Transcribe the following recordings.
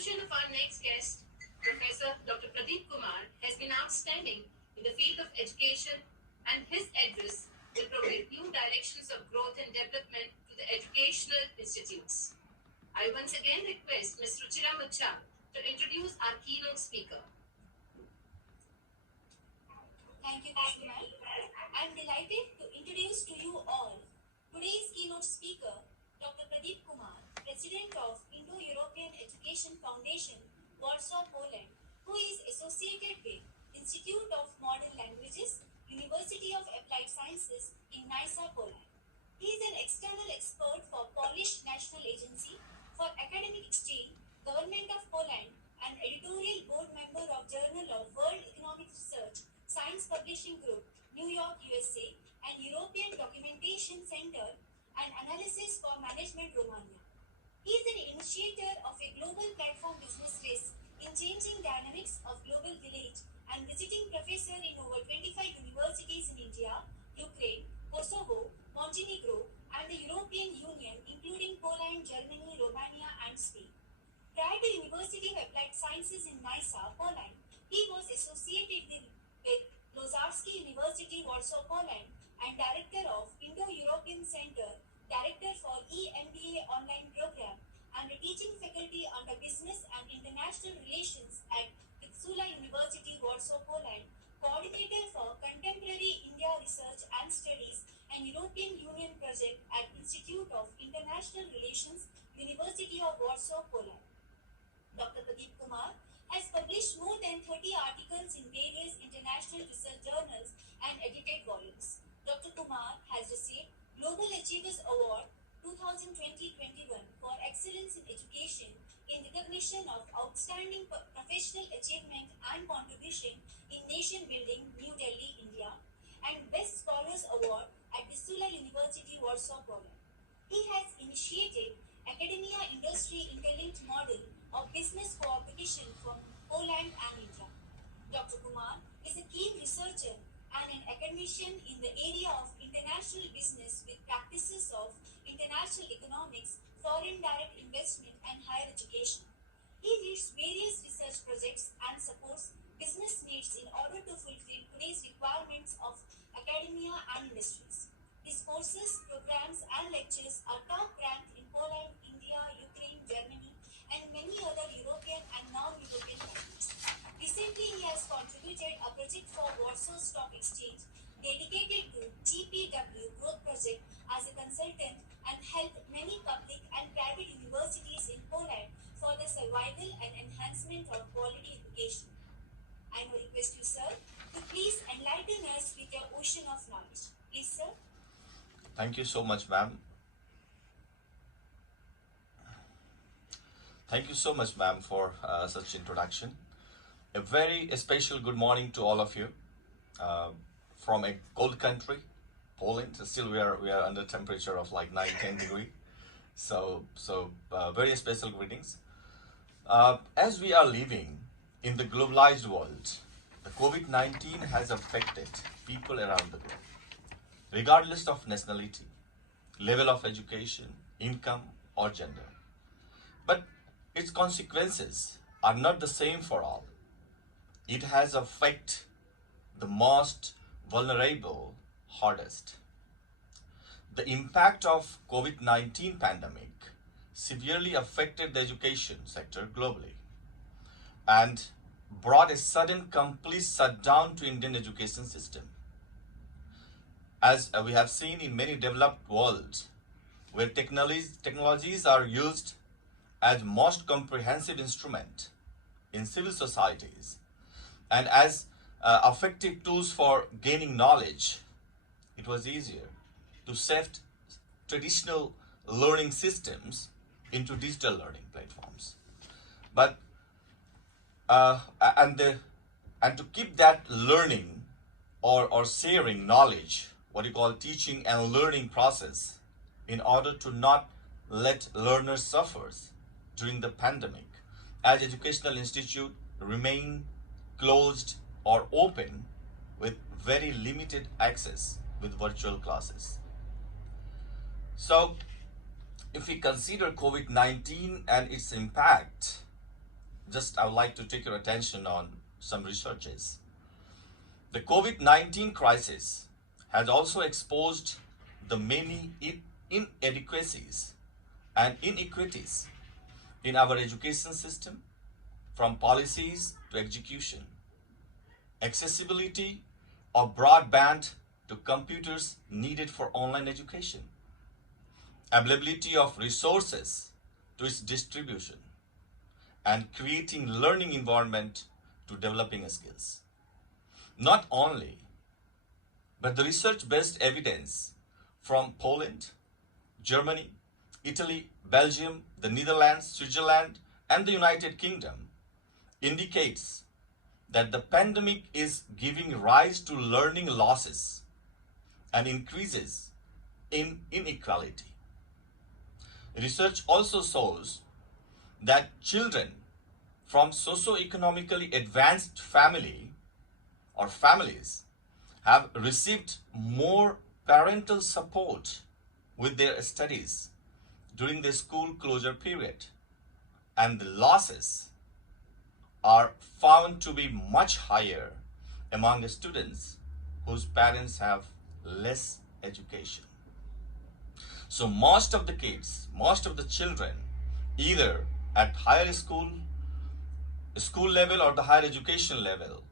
contribution of our next guest, Professor Dr. Pradeep Kumar, has been outstanding in the field of education, and his address will provide new directions of growth and development to the educational institutes. I once again request Ms. Ruchira Mucha to introduce our keynote speaker. Thank you, Pastor. I am delighted to introduce to you all today's keynote speaker, Dr. Pradeep Kumar, President of Indo-European Education Foundation, Warsaw, Poland, who is associated with Institute of Modern Languages, University of Applied Sciences in Nysa, Poland. He is an external expert for Polish National Agency for Academic Exchange, Government of Poland, and editorial board member of Journal of World Economic Research, Science Publishing Group, New York, USA, and European Documentation Center and Analysis for Management, Romania. He is an initiator of a global platform business risk in changing dynamics of global village and visiting professor in over 25 universities in India, Ukraine, Kosovo, Montenegro, and the European Union, including Poland, Germany, Romania, and Spain. Prior to University of Applied Sciences in Nysa, Poland, he was associated with Lozarski University, Warsaw, Poland, and director of Indo-European Center, director for EMBA online program, and a teaching faculty under Business and International Relations at Uppsala University, Warsaw, Poland, coordinator for Contemporary India Research and Studies and European Union Project at Institute of International Relations, University of Warsaw, Poland. Dr. Pradeep Kumar has published more than 30 articles in various international research journals and edited volumes. Dr. Kumar has received Global Achievers Award 2020-21 for excellence in education in recognition of outstanding professional achievement and contribution in nation building, New Delhi, India, and Best Scholars Award at Uppsala University, Warsaw, Poland. He has initiated academia industry interlinked model of business cooperation from Poland and India. Dr. Kumar is a keen researcher and an academician in the area of international business with practices of international economics, foreign direct investment, and higher education. He leads various research projects and supports business needs in order to fulfill today's requirements of academia and industries. His courses, programs, and lectures are top ranked in Poland, India, Ukraine, Germany, and many other European and non-European countries. Recently, he has contributed a project for Warsaw Stock Exchange dedicated to GPW Growth Project as a consultant and helped many public and private universities in Poland for the survival and enhancement of quality education. I now request you, sir, to please enlighten us with your ocean of knowledge. Please, sir. Thank you so much, ma'am. Thank you so much, ma'am, for such introduction. A very special good morning to all of you from a cold country, Poland. Still, we are under temperature of like 9-10 degree. So very special greetings. As we are living in the globalized world, the COVID-19 has affected people around the globe, regardless of nationality, level of education, income, or gender. But its consequences are not the same for all. It has affected the most vulnerable hardest. The impact of COVID-19 pandemic severely affected the education sector globally and brought a sudden complete shutdown to Indian education system. As we have seen in many developed worlds, where technologies are used as most comprehensive instrument in civil societies and as effective tools for gaining knowledge, it was easier to shift traditional learning systems into digital learning platforms. But and to keep that learning or sharing knowledge, what you call teaching and learning process, in order to not let learners suffer during the pandemic, as educational institute remain closed or open with very limited access with virtual classes. So if we consider COVID-19 and its impact I would like to take your attention on some researches. The COVID-19 crisis has also exposed the many inadequacies and inequities in our education system, from policies to execution. Accessibility of broadband to computers needed for online education. Availability of resources to its distribution, and creating learning environment to developing skills. Not only, but the research-based evidence from Poland, Germany, Italy, Belgium, the Netherlands, Switzerland, and the United Kingdom indicates that the pandemic is giving rise to learning losses and increases in inequality. Research also shows that children from socio-economically advanced families have received more parental support with their studies during the school closure period, and the losses are found to be much higher among the students whose parents have less education. So most of the children, either at higher school level or the higher education level,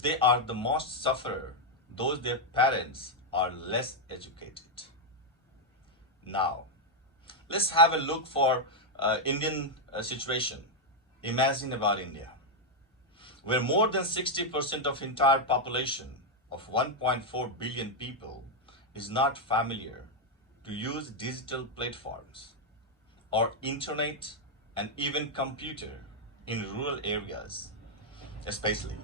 they are the most sufferer, those their parents are less educated. Now, let's have a look for Indian situation. Imagine about India, where more than 60% of entire population of 1.4 billion people is not familiar to use digital platforms or internet and even computer in rural areas, especially.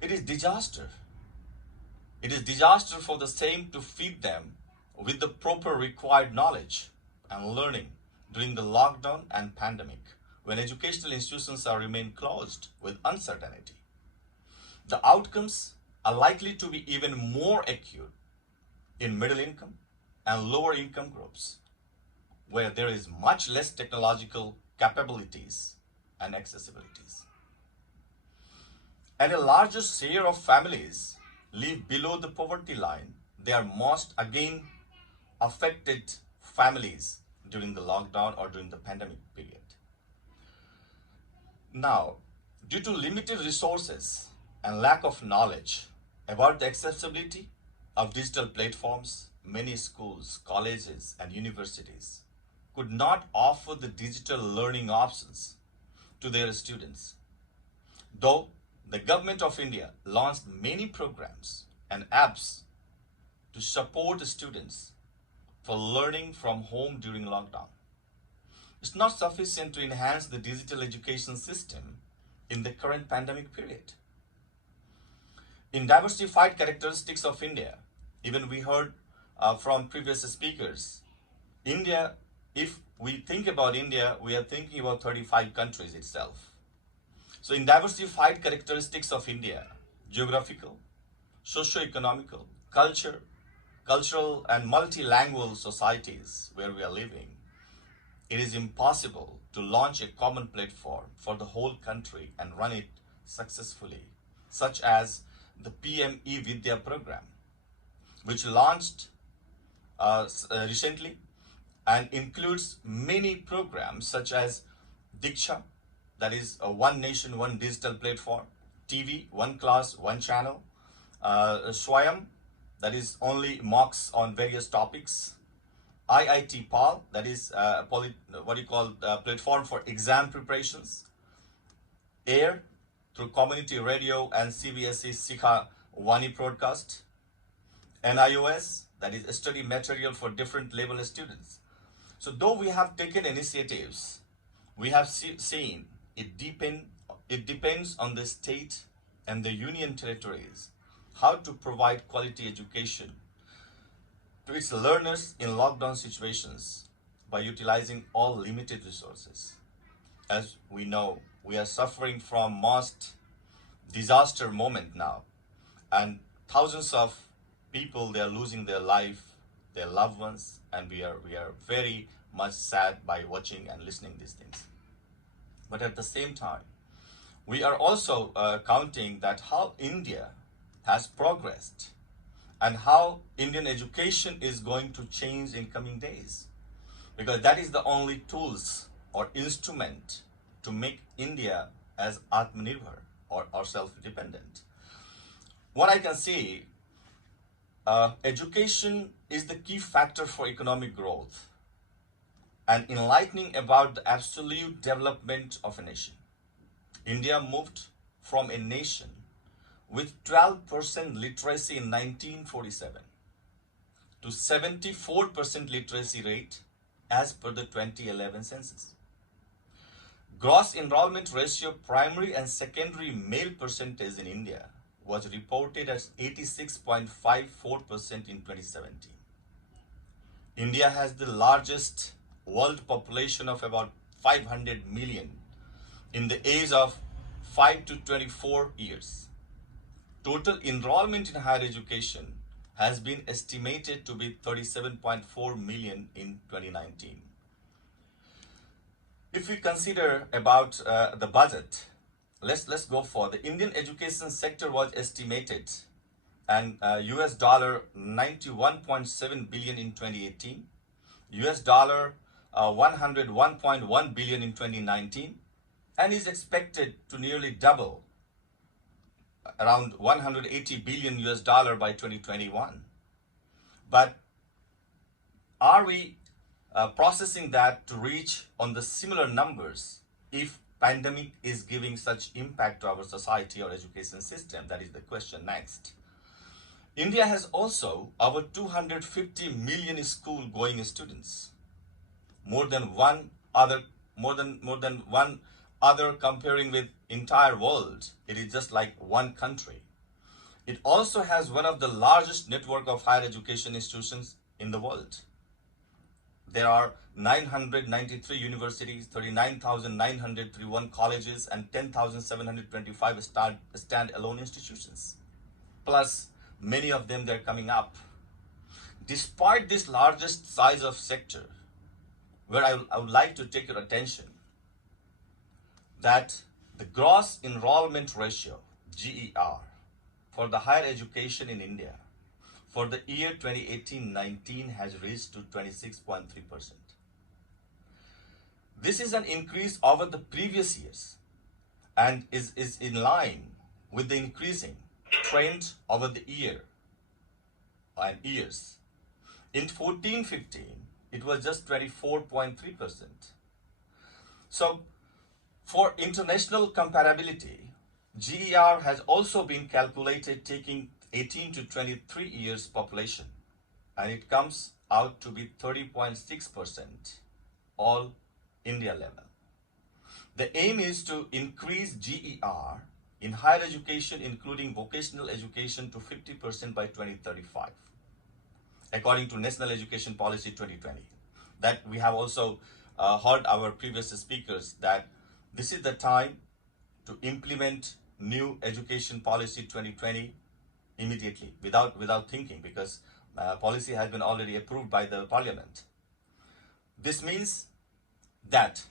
It is disaster. It is disaster for the same to feed them with the proper required knowledge and learning during the lockdown and pandemic, when educational institutions are remain closed with uncertainty. The outcomes are likely to be even more acute in middle income and lower income groups, where there is much less technological capabilities and accessibilities. And a larger share of families live below the poverty line. They are most again affected families during the lockdown or during the pandemic period. Now, due to limited resources and lack of knowledge about the accessibility of digital platforms, many schools, colleges, and universities could not offer the digital learning options to their students. Though the government of India launched many programs and apps to support the students for learning from home during lockdown, it's not sufficient to enhance the digital education system in the current pandemic period. In diversified characteristics of India, even we heard from previous speakers, India, if we think about India, we are thinking about 35 countries itself. So in diversified characteristics of India, geographical, socio-economical, cultural and multilingual societies where we are living, it is impossible to launch a common platform for the whole country and run it successfully, such as the PM e-Vidya program, which launched recently and includes many programs such as Diksha, that is a one nation, one digital platform, TV, one class, one channel, SVIM, that is only mocks on various topics, IIT PAL, that is platform for exam preparations, AIR through community radio and CBSE Sikha Wani broadcast, NIOS, that is study material for different level students. So though we have taken initiatives, we have seen it depends on the state and the union territories how to provide quality education to its learners in lockdown situations by utilizing all limited resources. As we know, we are suffering from most disaster moment now, and thousands of people, they are losing their life, their loved ones, and we are very much sad by watching and listening these things. But at the same time, we are also counting that how India has progressed and how Indian education is going to change in coming days. Because that is the only tools or instrument to make India as Atmanirbhar or self-dependent. What I can see, education is the key factor for economic growth and enlightening about the absolute development of a nation. India moved from a nation with 12% literacy in 1947 to 74% literacy rate as per the 2011 census. Gross enrollment ratio, primary and secondary male percentage in India was reported as 86.54% in 2017. India has the largest world population of about 500 million in the age of 5 to 24 years. Total enrollment in higher education has been estimated to be 37.4 million in 2019. If we consider about the budget, let's go for the Indian education sector was estimated and US dollar 91.7 billion in 2018, US dollar 101.1 billion in 2019, and is expected to nearly double, around 180 billion US dollar by 2021. But are we processing that to reach on the similar numbers if pandemic is giving such impact to our society or education system? That is the question next. India has also over 250 million school going students, more than one other comparing with entire world. It is just like one country. It also has one of the largest network of higher education institutions in the world. There are 993 universities, 39,931 colleges, and 10,725 stand-alone institutions. Plus, many of them they're coming up. Despite this largest size of sector, where I would like to take your attention, that the gross enrollment ratio, GER, for the higher education in India for the year 2018-19 has reached to 26.3%. This is an increase over the previous years and is in line with the increasing trend over the year and years. In 14-15, it was just 24.3%. So, for international comparability, GER has also been calculated taking 18 to 23 years population, and it comes out to be 30.6% all India level. The aim is to increase GER in higher education, including vocational education, to 50% by 2035, according to National Education Policy 2020. That we have also heard our previous speakers that this is the time to implement new education policy 2020 immediately, without thinking, because policy has been already approved by the parliament. This means that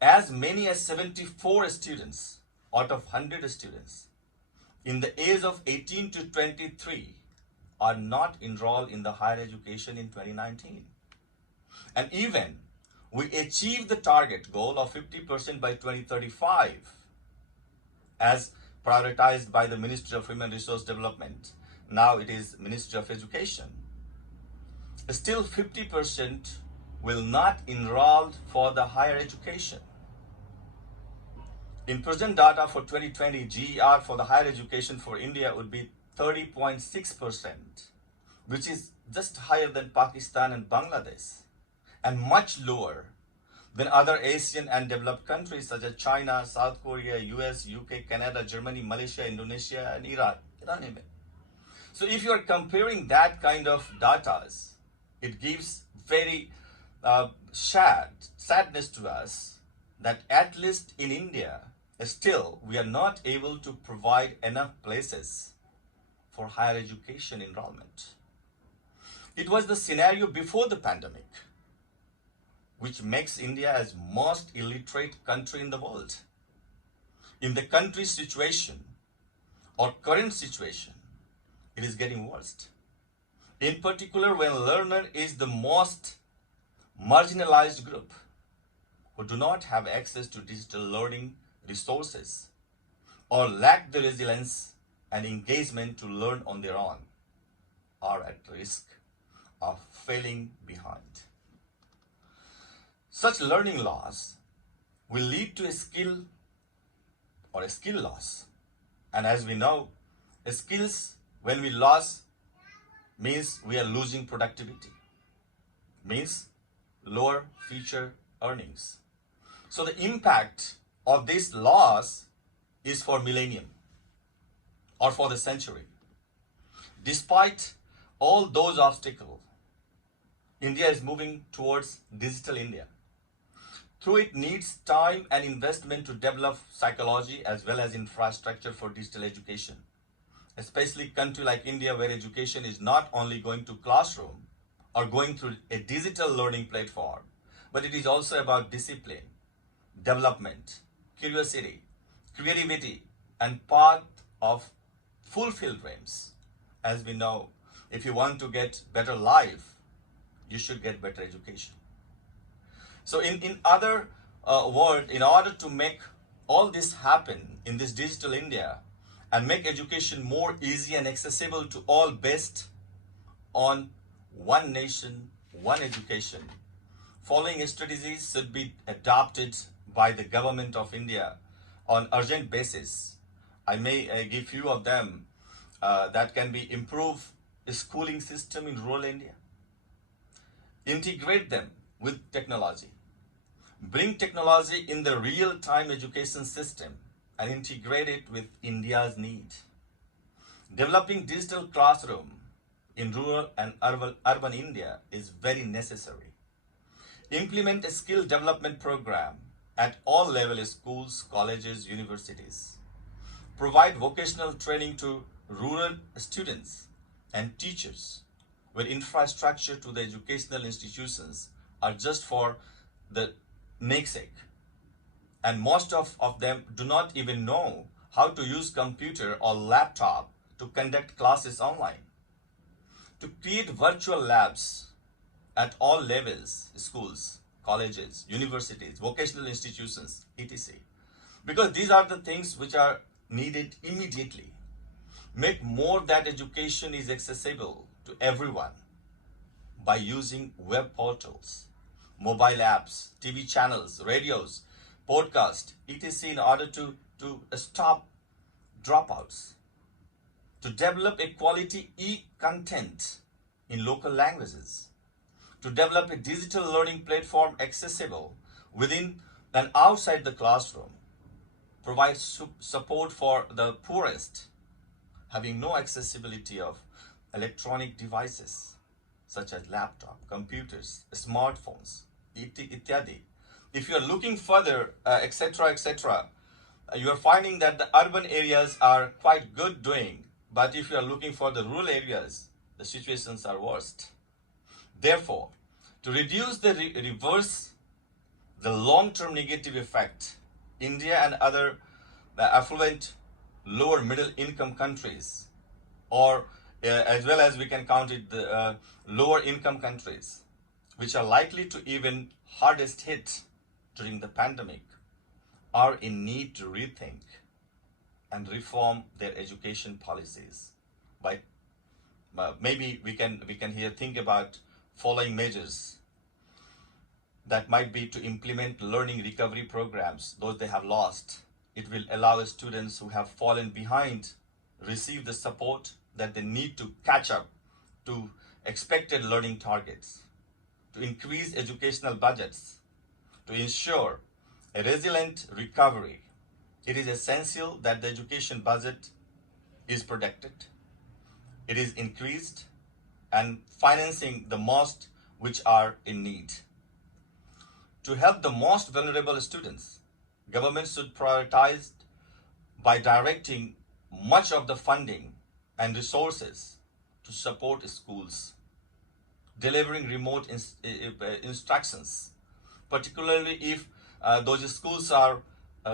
as many as 74 students out of 100 students in the age of 18 to 23 are not enrolled in the higher education in 2019. And even we achieved the target goal of 50% by 2035 as prioritized by the Ministry of Human Resource Development. Now it is Ministry of Education. Still 50% will not enroll for the higher education. In present data for 2020, GER for the higher education for India would be 30.6%, which is just higher than Pakistan and Bangladesh, and much lower than other Asian and developed countries such as China, South Korea, US, UK, Canada, Germany, Malaysia, Indonesia, and Iran even. So if you are comparing that kind of data, it gives very sadness to us that at least in India, still we are not able to provide enough places for higher education enrollment. It was the scenario before the pandemic, which makes India as most illiterate country in the world. in the country's situation or current situation, it is getting worse. In particular, when learner is the most marginalized group who do not have access to digital learning resources or lack the resilience and engagement to learn on their own, are at risk of falling behind. Such learning loss will lead to a skill loss. And as we know, skills, when we lose, means we are losing productivity, means lower future earnings. So the impact of this loss is for millennium or for the century. Despite all those obstacles, India is moving towards digital India. Through it needs time and investment to develop psychology as well as infrastructure for digital education. Especially country like India, where education is not only going to classroom or going through a digital learning platform, but it is also about discipline, development, curiosity, creativity, and path of fulfilled dreams. As we know, if you want to get better life, you should get better education. So in other words, in order to make all this happen in this digital India and make education more easy and accessible to all based on one nation, one education, following strategies should be adopted by the government of India on urgent basis. I may give few of them that can be improve the schooling system in rural India, integrate them with technology, bring technology in the real-time education system and integrate it with India's need. Developing digital classroom in rural and urban India is very necessary. Implement a skill development program at all levels, schools, colleges, universities. Provide vocational training to rural students and teachers, where infrastructure to the educational institutions are just for the namesake. And most of them do not even know how to use computer or laptop to conduct classes online. To create virtual labs at all levels, schools, colleges, universities, vocational institutions, etc. Because these are the things which are needed immediately. Make more that education is accessible to everyone by using web portals, mobile apps, TV channels, radios, podcast, etc. in order to stop dropouts. To develop a quality e-content in local languages. To develop a digital learning platform accessible within and outside the classroom. Provide support for the poorest, having no accessibility of electronic devices such as laptop, computers, smartphones, ityadi. If you are looking further, etc., you are finding that the urban areas are quite good doing, but if you are looking for the rural areas, the situations are worst. Therefore, to reduce the reverse the long-term negative effect, India and other affluent lower middle income countries, or as well as we can count it the lower income countries, which are likely to even hardest hit during the pandemic, are in need to rethink and reform their education policies. By maybe we can here think about following measures that might be to implement learning recovery programs, those they have lost. It will allow students who have fallen behind receive the support that they need to catch up to expected learning targets, to increase educational budgets, to ensure a resilient recovery. It is essential that the education budget is protected, it is increased, and financing the most which are in need. To help the most vulnerable students, government should prioritize by directing much of the funding and resources to support schools, delivering remote instructions, particularly if those schools are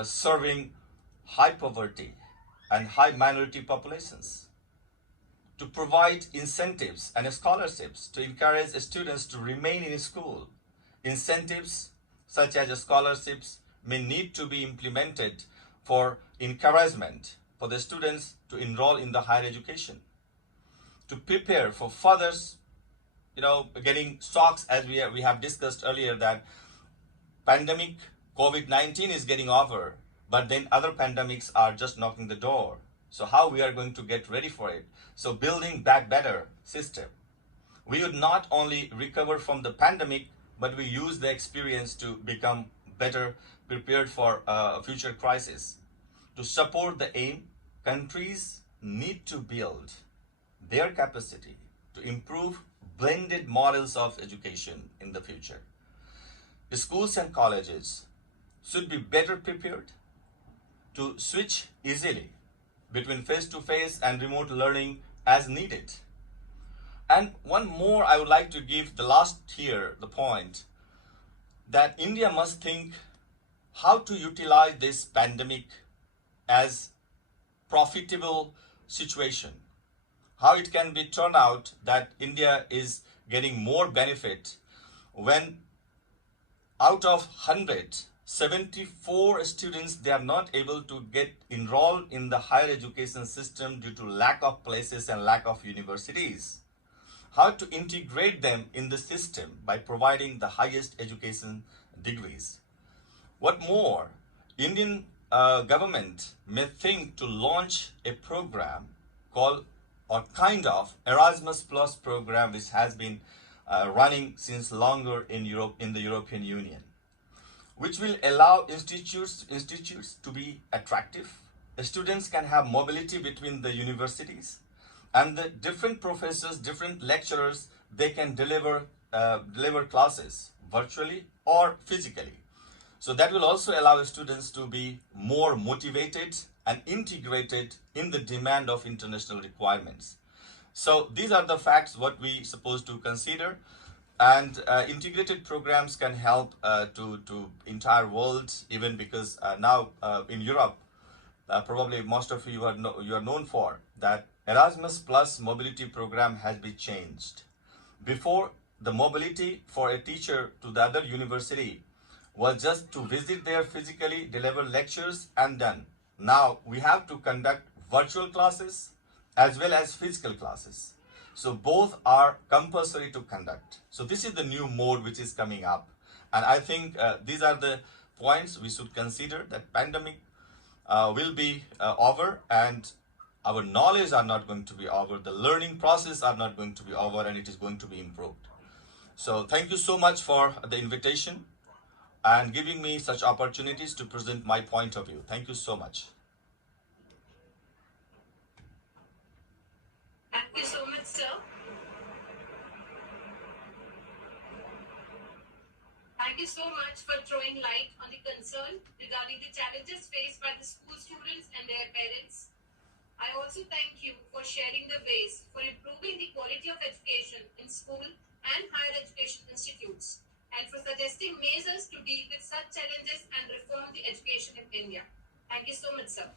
serving high poverty and high minority populations, to provide incentives and scholarships to encourage students to remain in school. Incentives such as scholarships may need to be implemented for encouragement for the students to enroll in the higher education, to prepare for further, getting shocks, as we have discussed earlier, that pandemic COVID-19 is getting over, but then other pandemics are just knocking the door. So how we are going to get ready for it? So building back better system. We would not only recover from the pandemic, but we use the experience to become better prepared for a future crisis. To support the aim, countries need to build their capacity to improve blended models of education in the future. The schools and colleges should be better prepared to switch easily between face-to-face and remote learning as needed. And one more I would like to give the last here, the point that India must think how to utilize this pandemic as profitable situation, how it can be turned out that India is getting more benefit when out of 100, 74 students, they are not able to get enrolled in the higher education system due to lack of places and lack of universities. How to integrate them in the system by providing the highest education degrees. What more, Indian government may think to launch a program called or kind of Erasmus Plus program, which has been running since longer in Europe, in the European Union, which will allow institutes to be attractive. The students can have mobility between the universities, and the different professors, different lecturers, they can deliver classes virtually or physically. So that will also allow students to be more motivated and integrated in the demand of international requirements. So these are the facts what we supposed to consider, and integrated programs can help to entire world, even because now in Europe, probably most of you are known for that Erasmus Plus mobility program has been changed. Before, the mobility for a teacher to the other university was just to visit there physically, deliver lectures, and done. Now we have to conduct virtual classes as well as physical classes. So both are compulsory to conduct. So this is the new mode which is coming up. And I think these are the points we should consider, that pandemic will be over, and our knowledge are not going to be over. The learning process are not going to be over, and it is going to be improved. So thank you so much for the invitation and giving me such opportunities to present my point of view. Thank you so much. Thank you so much, sir. Thank you so much for throwing light on the concern regarding the challenges faced by the school students and their parents. I also thank you for sharing the ways for improving the quality of education in school and higher education institutes, and for suggesting measures to deal with such challenges and reform the education in India. Thank you so much, sir.